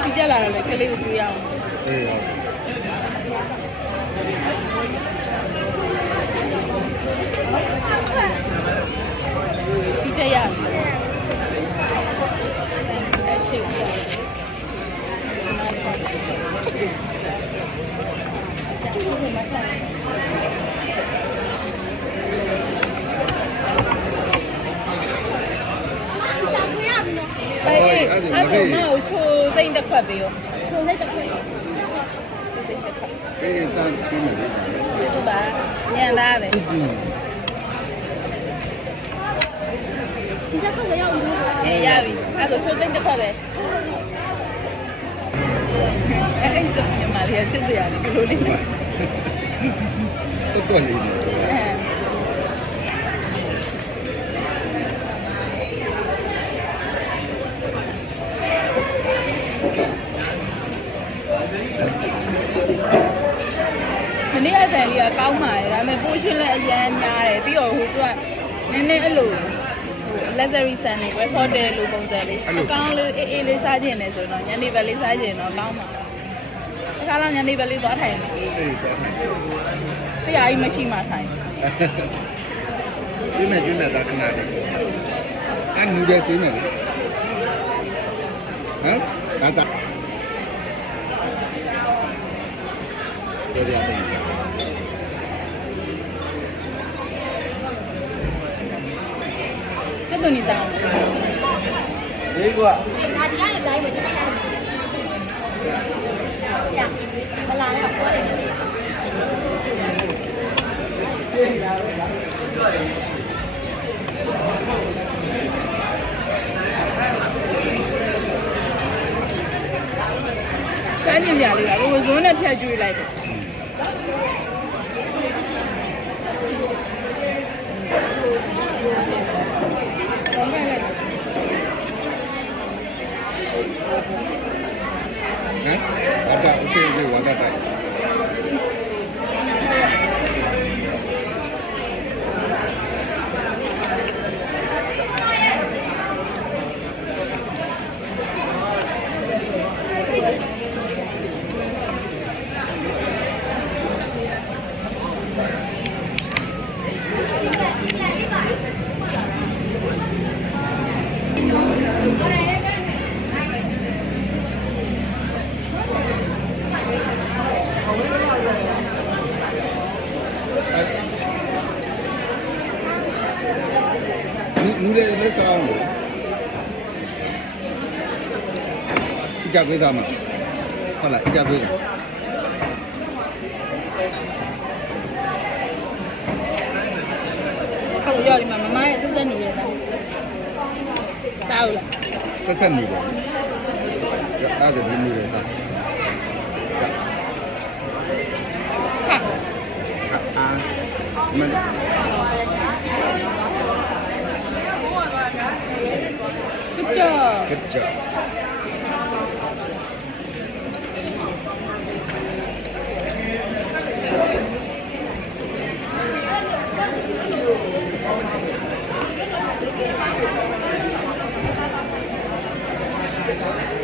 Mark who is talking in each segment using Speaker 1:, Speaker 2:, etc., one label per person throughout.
Speaker 1: မှာစီကြလာတော့လေကလေးကိုတွေ့ရအောင်
Speaker 2: အေးဟုတ်
Speaker 1: စီကြရတယ်အဲရှိဘူးမဆိုင်ဘူးမဆိုင်အေးအဲ့ဒါမဟုတ်ချိုး စိမ့်တစ်ခွက်ပေးရောချိုးစိမ့်တစ်ခွက်
Speaker 2: အေးတန်းပြမယ်လေ
Speaker 1: ဟုတ်ပါညံသားပဲ
Speaker 3: ဒီတစ်ခါလည်းရောက်လို့
Speaker 1: အေးရပြီအဲ့ဒါချိုးစိမ့်တစ်ခွက်ပဲအဲ့အဲ့ဒါညမလေးချစ်စရာဒီလိုလေး
Speaker 2: တော်တော်လေး နေ
Speaker 1: မနေ့ကဆန်လေးကကောင်းပါတယ်ဒါပေမဲ့ပိုးရှင်းလည်းအရန်များတယ်ပြီးတော့ဟိုသူကနည်းနည်းအဲ့လိုဟို luxury ဆန်တွေပဲ hotel လိုပုံစံလေးအကောင်းလေးအေးအေးလေးစားခြင်းနဲ့ဆိုတော့ညနေဘက်လေးစားခြင်းတော့ကောင်းပါတခါတော့ညနေဘက်လေးသွားထိုင်နေပြီ
Speaker 2: အေးတော်တယ်
Speaker 1: တရားကြီးမရှိမှထိုင်
Speaker 2: ပြမယ်ပြမယ်ဒါခဏလေးအနူတယ်ပြမယ်လေဟမ်ဒါတာတော်ရတ ယ်
Speaker 1: တက်တူနေစားအောင်
Speaker 4: လေးကွာ
Speaker 3: ဒါဒီကနေတိုင်းမှာတိုင်းတိုင်းရမလာနဲ့ခေါ်တယ်
Speaker 1: ကန်းကျင်ကြလေးကဟိုဇွန်းနဲ့ဖြတ်ကျွေးလိုက်တယ်
Speaker 2: জায়গাটায় ಹಿಂಗೆ ಇದ್ರೆ ಚೆನ್ನಾಗಿ ಇಜಾ ಕೊಯ್ದ ಅಲ್ಲ ಇಜಾ ಕೊಯ್ದ không giờ thì mà mama lại giúp dân được việc tao là cái sân được rồi dạ ta rồi đi được rồi
Speaker 1: ta à à mình မမရဲ့သက်သက်နေရတာတောက်လား
Speaker 2: ဆက်ဆက်နူးတယ်အဲ့ဒါဒီနူးတယ်ဟာ
Speaker 1: ဟာ
Speaker 2: အာမန်
Speaker 1: ကကြော
Speaker 2: ကကြ ဟုတ်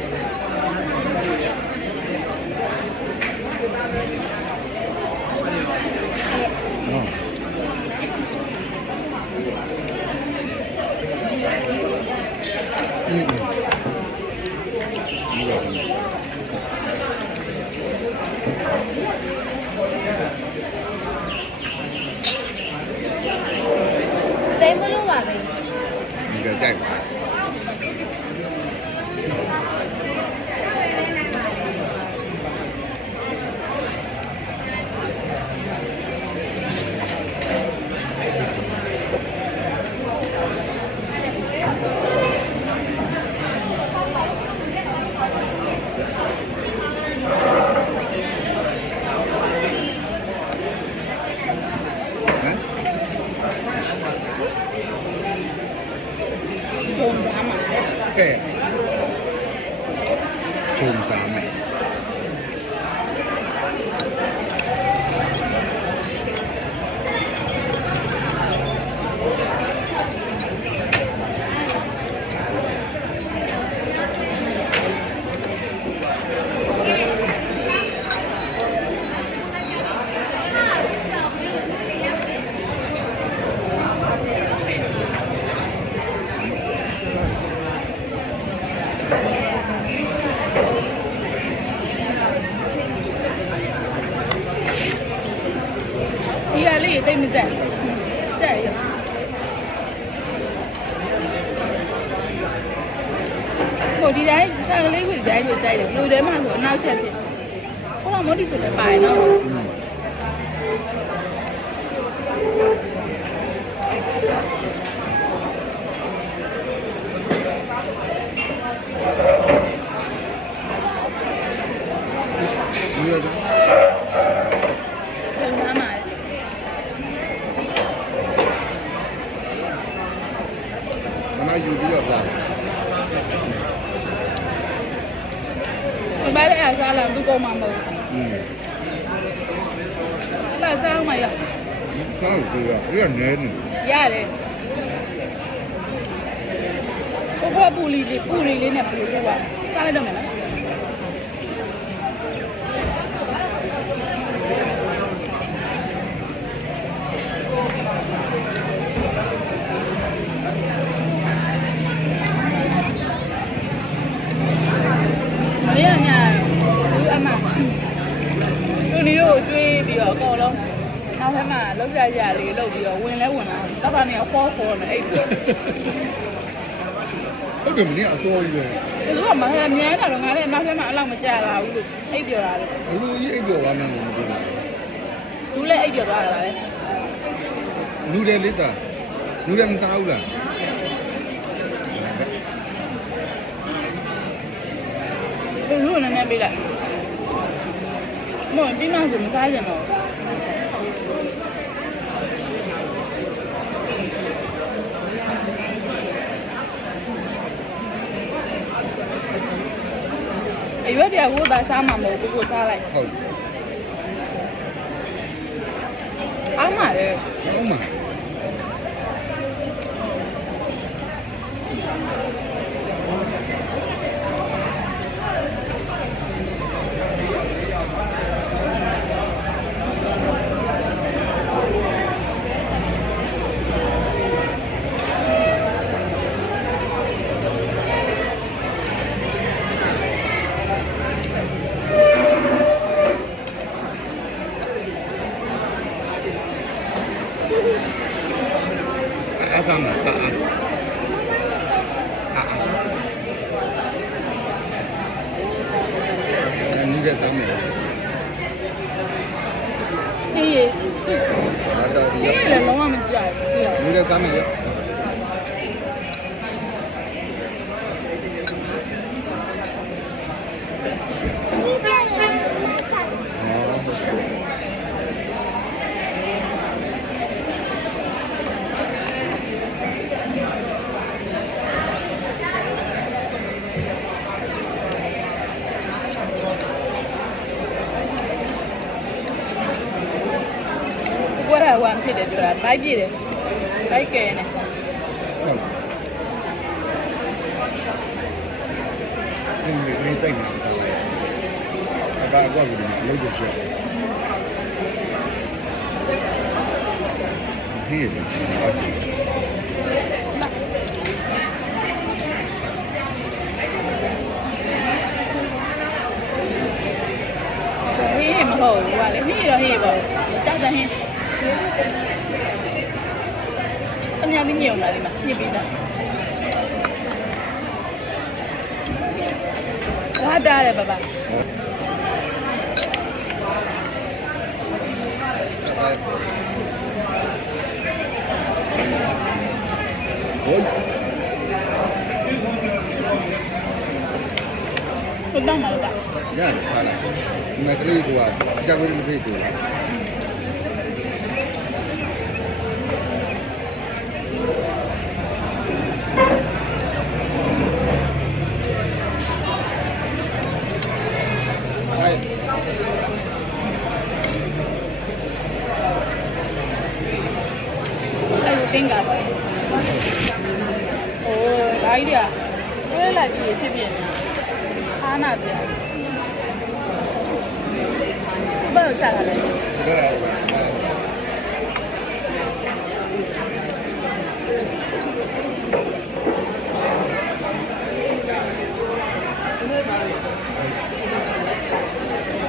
Speaker 2: อืมဒီလို
Speaker 3: တဲမလို့ပါပဲ
Speaker 2: ဒီကကြိုက်ပါ ဟမ်
Speaker 1: ဂျုံသားမှာ
Speaker 2: ကဲချုံ စားမယ်
Speaker 1: တိုင်းဆန်ကလေးကိုဒီတိုင်းကိုကြိုက်တယ်လူထဲမှာဆိုအနောက်ချက်ဖြစ်ဟိုတော့မော်ဒီဆိုလည်းပါတယ်နော်
Speaker 2: อืมဒီရတာ
Speaker 1: ပြန်သားမှာ
Speaker 2: မနာယူပြီးတော့လာ
Speaker 1: ဒီဘက်လည်းအ စားလာသူကုန်မှာမဟုတ်
Speaker 2: อืม
Speaker 1: ဘူးလာစားအောင်မရ
Speaker 2: ကောင်းပြီကဒီကနဲနေ
Speaker 1: ရတယ်ကိုဘပူလီလေးပူလီလေးနဲ့ပူလို့ကစားလိုက်တော့မယ်နော်မရညာဘူးအမသူနေ တို့ကျွေးပြီးတော့အကုန်လုံးနောက်ထပ်မှလောက်ရရလေးလောက်ပြီးတော့ဝင်လဲဝင်လာတော့ကနေခေါ်ခေါ်နေအဲ့ဒီ
Speaker 2: ဟုတ်တယ်မင်းအစိုးရပဲ
Speaker 1: သူကမဟဲ့မြဲတာတော့ငါလည်းနောက်ထပ်မှအလောက်မကြလာဘူးလို့အိပ်ပြောတာလေ
Speaker 2: ဘလူကြီးအိပ်ပြောသွားမှန်းကိုမသိဘူး
Speaker 1: သူလည်းအိပ်ပြောသွားတာလေ
Speaker 2: နူတယ်လေးတာနူတယ်မစားဘူးလား
Speaker 1: သူတို့နည်းနည်းပေးလိုက် မဟုတ်ပြီးမှဆိုမစားကြတော့အရွက်တည်းကသာစားမှာမဟုတ်ဘူးကိုစားလိုက်
Speaker 2: ဟုတ်
Speaker 1: အားမှာလေ
Speaker 2: ဟုတ်မှာ အားကမှာပါအားအားအားနူတယ်စားမယ်
Speaker 1: ဒီရစု
Speaker 2: ဘာတော့ဒီ
Speaker 1: ဒီရလည်းလုံးဝမကြိုက်ဘူး
Speaker 2: နူတယ်စားမယ်ရ
Speaker 3: ဒီပြန်လာဆက်
Speaker 2: 哦。
Speaker 1: ဘွားရဝမ်ဖြစ်တယ်ပြောတာ ဘိုက်ပြည့်တယ်ဘိုက်ကဲနေ
Speaker 2: ဟုတ်ဒီနေ့နေတိုက်မှာတာလိုက်အဘာကွာဘူးအလုပ်တွေရှေ့ဟေးတယ်ဟုတ်တယ်
Speaker 1: ဟေးမဟုတ်ဘူးကလေဟေးတော့ဟေးပေါ့ကြောက်တယ်ဟင်း အများကြီးညုံလာဒီမှာညစ်ပြီးသားဝါတားတယ်ပပ
Speaker 2: ဟို
Speaker 1: ကိုတော့မှာလို့က
Speaker 2: ရတယ်ဖားလိုက်ဒီမှာကလေးကကြောက်လို့မဖြစ်ဘူးလားဟဲ့
Speaker 1: အဲ့လိုတင်းကပါโอ้ဒါကြီးတွေကတွဲလိုက်ပြီးဖြစ်ဖြစ်နေအားနာပြဘယ်လိုချ တာလဲ
Speaker 2: ဒါက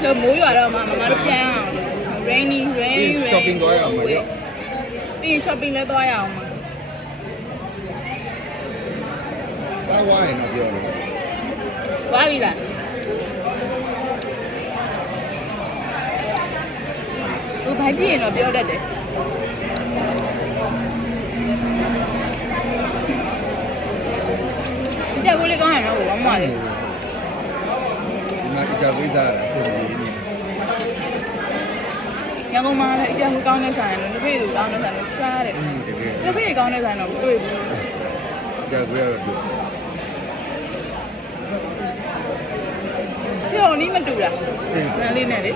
Speaker 1: လို့မိုးရွာတော့မှမမတို့ပြန်အောင် rainy rain
Speaker 2: ဒီ
Speaker 1: rain
Speaker 2: shopping သွားရအောင်မရ
Speaker 1: ပြီးရင် shopping လည်းသွားရအောင်မှာ
Speaker 2: တာဝိုင်းတော့ပြောတယ်
Speaker 1: သွားပြီလား ဘာကြည့်ရင်တော့ပြောတတ်တယ်ဒီကြက်ကိုလေးကောင်းရတော့ဘာမှမလဲ
Speaker 2: ဒီမှာအကြဝိဇ္ဇာရအစစ်ကြီးနေ
Speaker 1: ရန်ကုန်မှာလည်းအကြက်ကိုကောင်းတဲ့ဆိုင်လို့တစ်ဖေးသူကောင်းတဲ့ဆိုင်လို့ရှားတယ်
Speaker 2: อืมတကယ်
Speaker 1: တစ်ဖေးကောင်းတဲ့ဆိုင်တော့မတွေ့ဘူး
Speaker 2: အကြဝိဇ္ဇာရတော့
Speaker 1: ပြောနီးမတူတာ
Speaker 2: အေး
Speaker 1: မန်းလေးနဲ့လေ
Speaker 2: အ